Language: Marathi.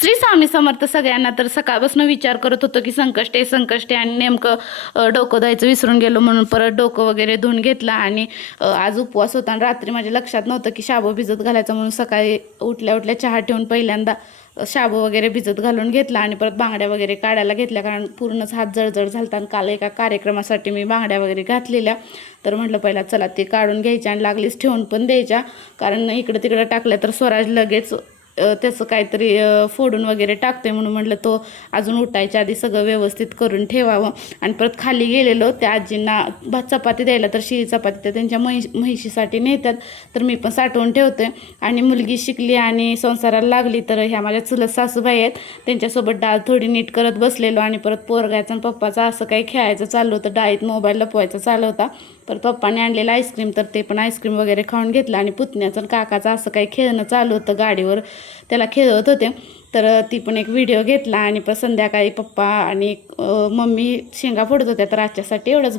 श्री स्वामी समर्थ सगळ्यांना. तर सकाळपासून विचार करत होतो की संकष्टी आणि नेमकं डोकं धुवायचं विसरून गेलो, म्हणून परत डोकं वगैरे धुवून घेतला. आणि आज उपवास होता आणि रात्री माझ्या लक्षात नव्हतं की शाबू भिजत घालायचं, म्हणून सकाळी उठल्या चहा ठेवून पहिल्यांदा शाबू वगैरे भिजत घालून घेतला आणि परत बांगड्या वगैरे काढायला घेतल्या, कारण पूर्णच हात जळजळ झालता. आणि काल एका कार्यक्रमासाठी मी बांगड्या वगैरे घातलेल्या, तर म्हटलं पहिला चला ते काढून घ्यायच्या आणि लागलीच ठेवून पण द्यायच्या, कारण इकडं तिकडं टाकल्या तर स्वराज लगेच त्याचं काहीतरी फोडून वगैरे टाकते, म्हणून म्हटलं तो अजून उठायच्या आधी सगळं व्यवस्थित करून ठेवावं. आणि परत खाली गेलेलो त्या आजींना चपाती द्यायला, तर शिळी चपाती तर त्यांच्या म्हैशीसाठी नेतात, तर मी पण साठवून ठेवते. आणि मुलगी शिकली आणि संसाराला लागली, तर ह्या माझ्या चुलत सासूबाई आहेत, त्यांच्यासोबत डाळ थोडी नीट करत बसलेलो. आणि परत पोरगायचं आणि पप्पाचं असं काही खेळायचं चाललं होतं, डाळीत मोबाईल लपवायचा चालू होता. परत पप्पाने आणलेलं आईस्क्रीम, तर ते पण आईस्क्रीम वगैरे खाऊन घेतलं. आणि पुतण्याचं आणि काकाचं असं काही खेळणं चालू होतं गाडीवर, त्याला खेळत होते, तर ती पण एक व्हिडिओ घेतला. आणि पण संध्याकाळी पप्पा आणि मम्मी शेंगा फोडत होत्या, तर आजच्यासाठी एवढंच.